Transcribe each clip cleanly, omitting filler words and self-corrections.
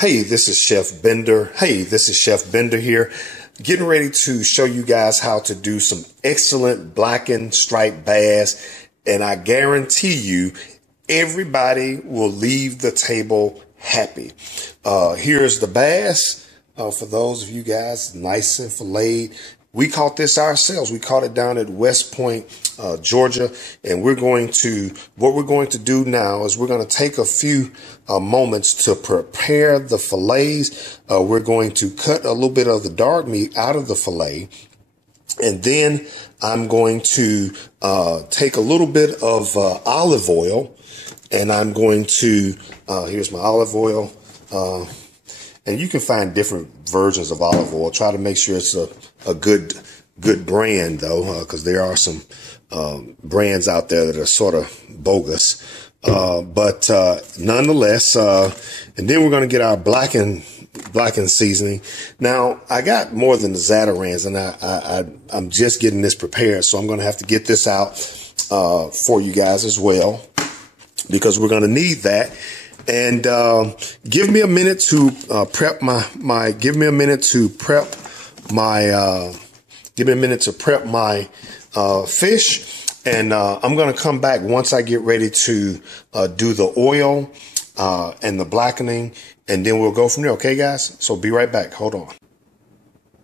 Hey, this is Chef Bender. Hey, this is Chef Bender here, getting ready to show you guys how to do some excellent blackened striped bass. And I guarantee you, everybody will leave the table happy. Here's the bass. For those of you guys, nice and filleted. We caught this ourselves. We caught it down at West Point, Georgia. And what we're going to do now is we're going to take a few moments to prepare the fillets. We're going to cut a little bit of the dark meat out of the fillet. And then I'm going to take a little bit of olive oil, and I'm going to, here's my olive oil. And you can find different versions of olive oil. Try to make sure it's a good brand, though, because there are some brands out there that are sort of bogus. But nonetheless, and then we're going to get our blackened seasoning. Now, I got more than the Zatarans, and I'm just getting this prepared, so I'm going to have to get this out for you guys as well, because we're going to need that. And give me a minute to prep my fish, and I'm going to come back once I get ready to do the oil and the blackening, and then we'll go from there. Okay, guys? So be right back. Hold on.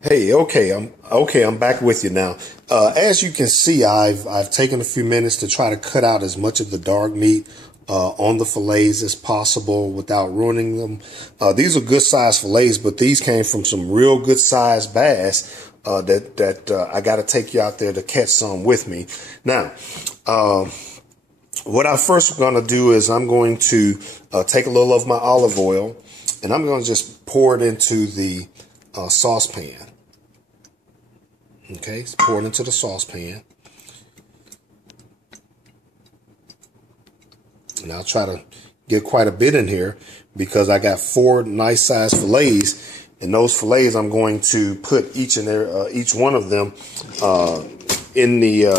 Hey, I'm back with you now. As you can see, I've taken a few minutes to try to cut out as much of the dark meat on the fillets as possible without ruining them. These are good sized fillets, but these came from some real good sized bass that I got to take you out there to catch some with me. Now, what I first going to do is I'm going to take a little of my olive oil, and I'm going to just pour it into the saucepan. Okay, so pour it into the saucepan. And I'll try to get quite a bit in here because I got 4 nice sized fillets, and those fillets I'm going to put each one of them into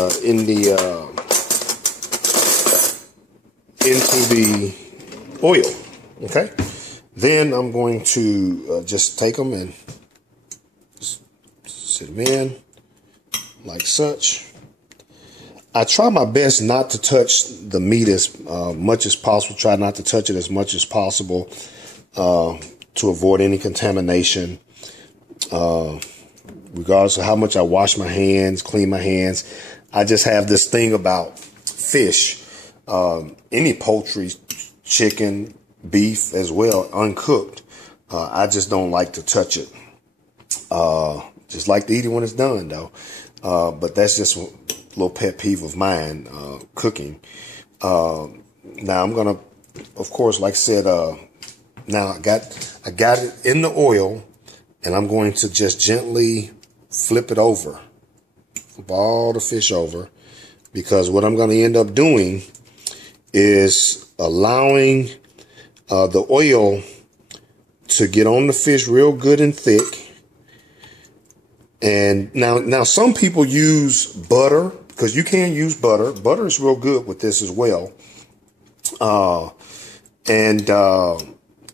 the oil. Okay, then I'm going to just take them and sit them in like such. I try my best not to touch the meat as much as possible. Try not to touch it as much as possible to avoid any contamination. Regardless of how much I wash my hands, clean my hands, I just have this thing about fish, any poultry, chicken, beef as well, uncooked. I just don't like to touch it. Just like to eat it when it's done, though. But that's just a little pet peeve of mine, cooking. Now I'm gonna, of course, like I said, now I got it in the oil, and I'm going to just gently flip it over, flip all the fish over, because what I'm going to end up doing is allowing the oil to get on the fish real good and thick. And now some people use butter, because you can use butter. Butter is real good with this as well.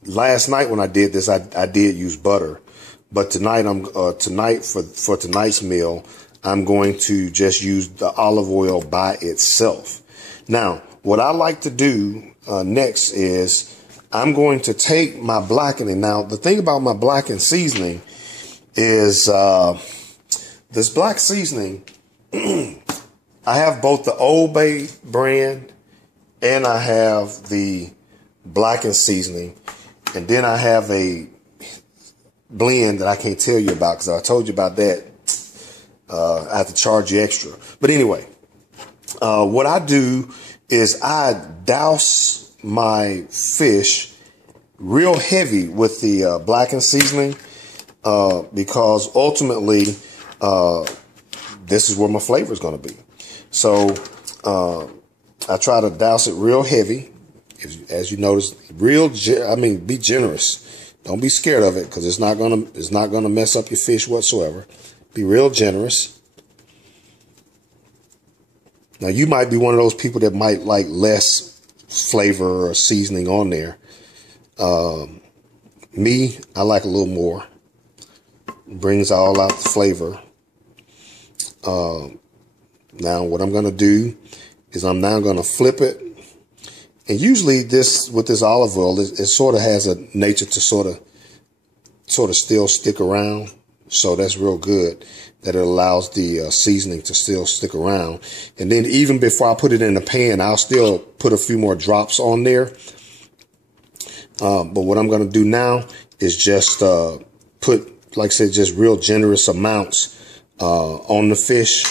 Last night when I did this, I did use butter. But tonight, for tonight's meal, I'm going to just use the olive oil by itself. Now, what I like to do next is I'm going to take my blackening. Now, the thing about my blackened seasoning is this black seasoning, I have both the Old Bay brand and I have the blackened seasoning. And then I have a blend that I can't tell you about because I told you about that. I have to charge you extra. But anyway, what I do is I douse my fish real heavy with the blackened seasoning because ultimately this is where my flavor is going to be. So I try to douse it real heavy. As you notice, be generous. Don't be scared of it because it's not gonna mess up your fish whatsoever. Be real generous. Now you might be one of those people that might like less flavor or seasoning on there. Me, I like a little more. Brings all out the flavor. Now what I'm going to do is I'm now going to flip it. And usually this, with this olive oil, it sort of has a nature to sort of still stick around. So that's real good that it allows the seasoning to still stick around. And then even before I put it in the pan, I'll still put a few more drops on there. But what I'm going to do now is just put, like I said, just real generous amounts on the fish.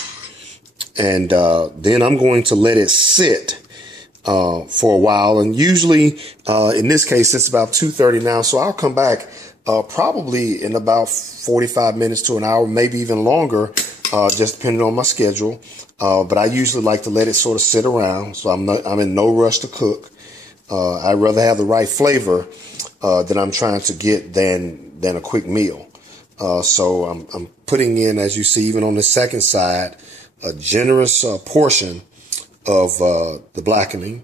And then I'm going to let it sit for a while. And usually, in this case, it's about 2:30 now. So I'll come back probably in about 45 minutes to an hour, maybe even longer, just depending on my schedule. But I usually like to let it sort of sit around. So I'm in no rush to cook. I'd rather have the right flavor that I'm trying to get than a quick meal. So I'm putting in, as you see, even on the second side, a generous portion of the blackening.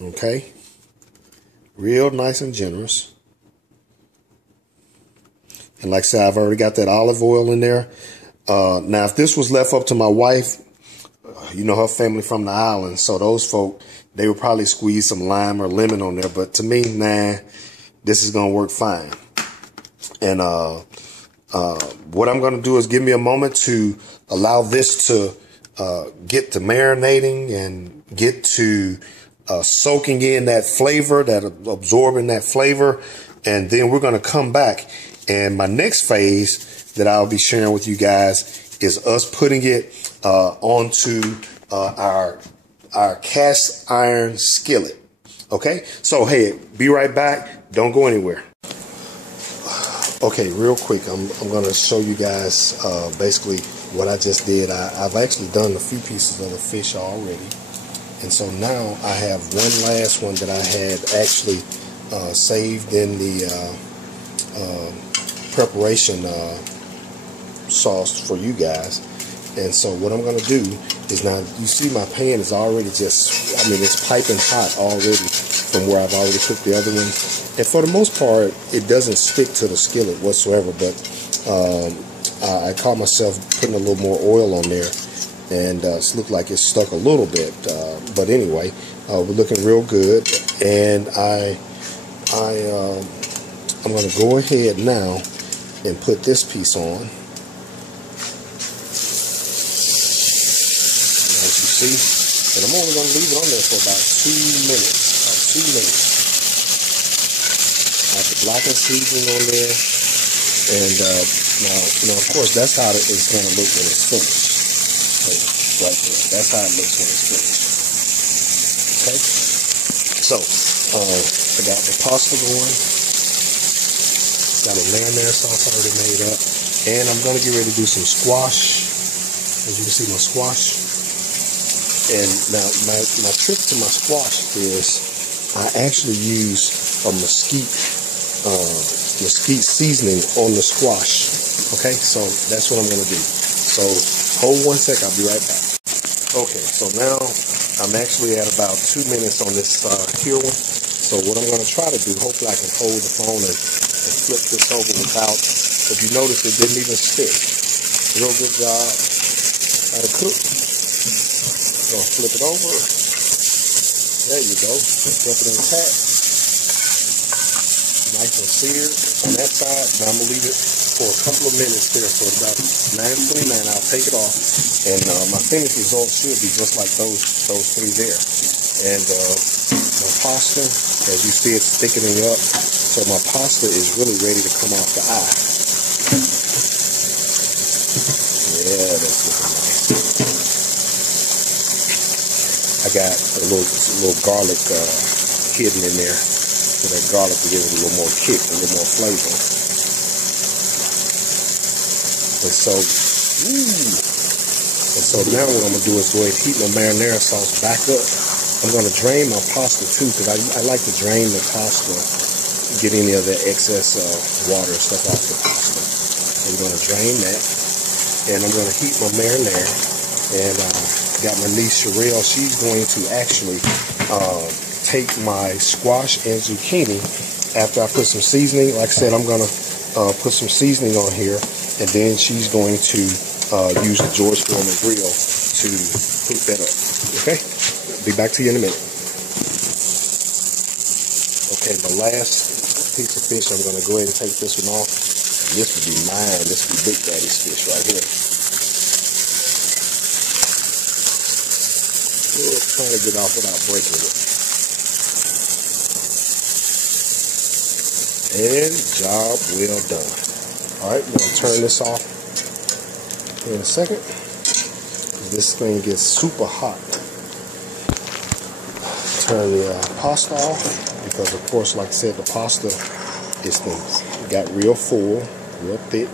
Okay. Real nice and generous. And like I said, I've already got that olive oil in there. Now, if this was left up to my wife, you know, her family from the island, so those folk, they would probably squeeze some lime or lemon on there. But to me, nah, this is going to work fine. And what I'm going to do is give me a moment to allow this to get to marinating and get to soaking in that flavor, that absorbing that flavor. And then we're going to come back. And my next phase that I'll be sharing with you guys is us putting it onto our cast iron skillet. Okay, so hey, be right back. Don't go anywhere. Okay, real quick, I'm going to show you guys basically what I just did. I've actually done a few pieces of the fish already. And so now I have one last one that I had actually saved in the preparation sauce for you guys. And so what I'm going to do is, now you see my pan is already just, I mean, it's piping hot already from where I've already cooked the other one. And for the most part, it doesn't stick to the skillet whatsoever. But I caught myself putting a little more oil on there, and it's looked like it stuck a little bit. But anyway, we're looking real good. And I'm going to go ahead now and put this piece on. As you see, and I'm only going to leave it on there for about 2 minutes. About 2 minutes. I have the blackened seasoning on there, and now of course that's how it's going to look when it's finished. So, right there, that's how it looks when it's finished. Okay, so I got the pasta going. Got a marinara sauce already made up, and I'm going to get ready to do some squash. As you can see, my squash. And now my trick to my squash is I actually use a mesquite seasoning on the squash. Okay, so that's what I'm going to do. So hold 1 sec, I'll be right back. Okay, so now I'm actually at about 2 minutes on this here one. So what I'm going to try to do, hopefully I can hold the phone and flip this over without, if you notice, it didn't even stick. Real good job. How to cook. Gonna flip it over. There you go. Flip it intact. Nice and seared on that side. Now I'm gonna leave it for a couple of minutes there. So about 9:29, I'll take it off, and my finished result should be just like those three there. And my pasta, as you see, it's thickening up. So my pasta is really ready to come off the eye. Yeah, that's looking nice. I got a little garlic hidden in there, so that garlic will give it a little more kick, a little more flavor. And so now what I'm gonna do is go ahead and heat my marinara sauce back up. I'm gonna drain my pasta too, because I like to drain the pasta, get any of that excess water and stuff off the pasta. I'm gonna drain that, and I'm gonna heat my marinara. And got my niece Sherelle. She's going to actually take my squash and zucchini after I put some seasoning, like I said, I'm gonna put some seasoning on here, and then she's going to use the George Foreman grill to cook that up. Okay, be back to you in a minute. Okay, the last piece of fish, I'm gonna go ahead and take this one off. This would be mine. This would be Big Daddy's fish right here. Trying to get off without breaking it. And job well done. Alright, we're going to turn this off in a second. This thing gets super hot. Turn the pasta off, because of course, like I said, the pasta is got real full, real thick.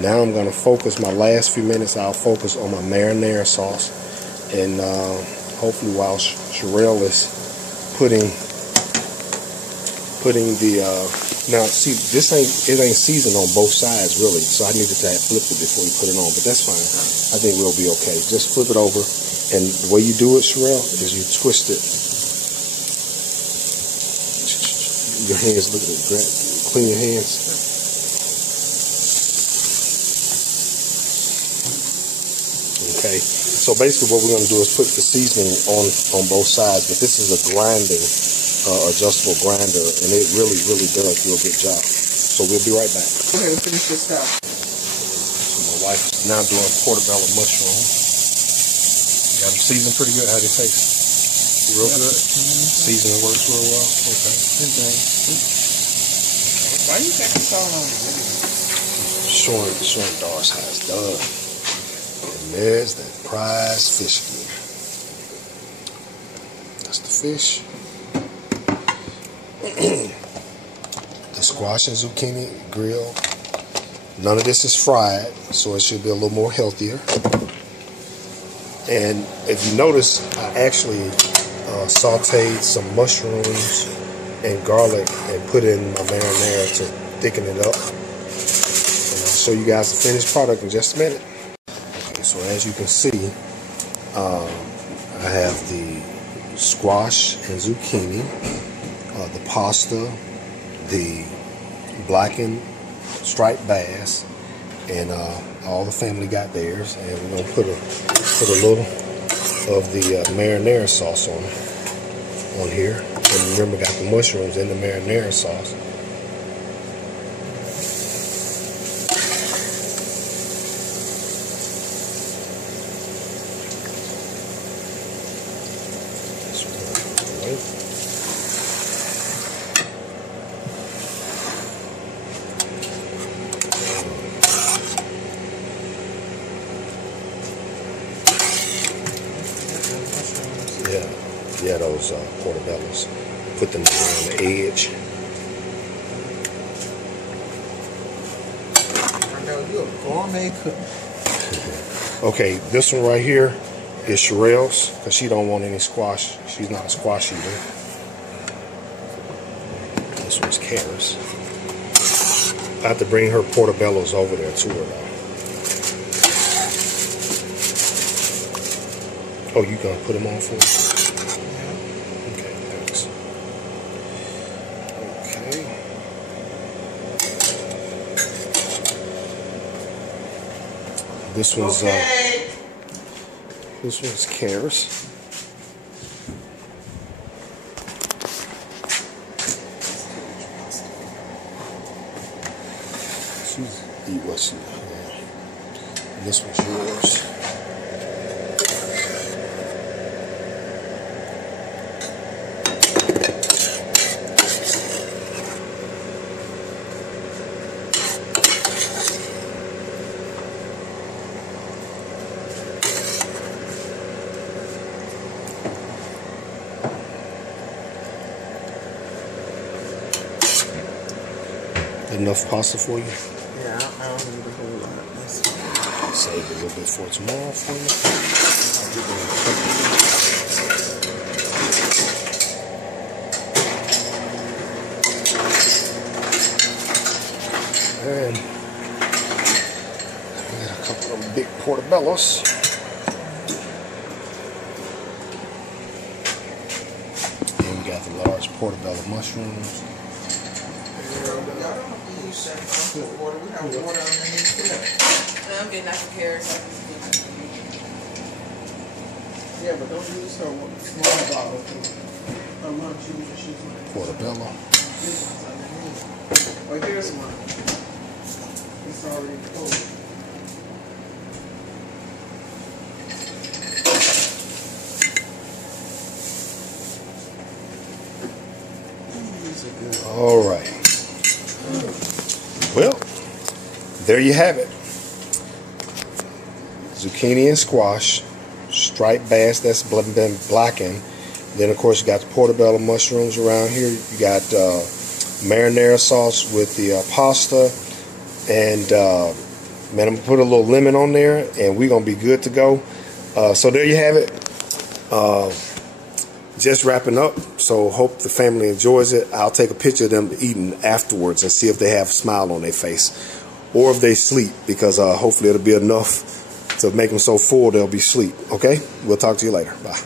Now I'm going to focus, my last few minutes, I'll focus on my marinara sauce. And hopefully while Sherelle is putting the now see, it ain't seasoned on both sides really, so I needed to have flipped it before you put it on, but that's fine. I think we'll be okay. Just flip it over, and the way you do it, Sherelle, is you twist it. Your hands, look at it, clean your hands. Okay, so basically what we're going to do is put the seasoning on both sides, but this is a grinding, adjustable grinder, and it really does do a good job. So we'll be right back. Go ahead and finish this stuff. So my wife is now doing portobello mushroom. Got them seasoned pretty good. How do you taste? Real good? Seasoning works real well? Okay. Why are you taking so long? Showing Doris how it's done. There's that prize fish again. That's the fish. The squash and zucchini grilled. None of this is fried, so it should be a little more healthier. And if you notice, I actually sauteed some mushrooms and garlic and put it in my marinara to thicken it up. And I'll show you guys the finished product in just a minute. So as you can see, I have the squash and zucchini, the pasta, the blackened striped bass, and all the family got theirs. And we're gonna put a little of the marinara sauce on here. And remember, got the mushrooms in the marinara sauce. Yeah, those portobellos. Put them around the edge. I know you're a gourmet cook. Okay, this one right here is Sherelle's, because she don't want any squash. She's not a squash eater. This one's Kara's. I have to bring her portobellos over there to her though. Oh, you gonna put them on for me? Okay, thanks. Okay. This one's Kara's. She's eat what she. And this one's yours. Enough pasta for you? Yeah, I don't need a whole lot. That's fine. Save a little bit for tomorrow for you. And we got a couple of big portobellos. And we got the large portobello mushrooms. Y'all don't have to use that water. We have water underneath there. I'm getting out the carrots. Yeah, but don't use her small bottle. I'm not choosing. She's like Portobello. oh, here's one. It's already cold. All right. Well, there you have it. Zucchini and squash, striped bass that's been blackened. Then of course you got the portobello mushrooms around here. You got marinara sauce with the pasta, and man, I'm gonna put a little lemon on there, and we're gonna be good to go. So there you have it. Just wrapping up, so hope the family enjoys it. I'll take a picture of them eating afterwards and see if they have a smile on their face or if they sleep, because hopefully it'll be enough to make them so full they'll be asleep. Okay, we'll talk to you later. Bye.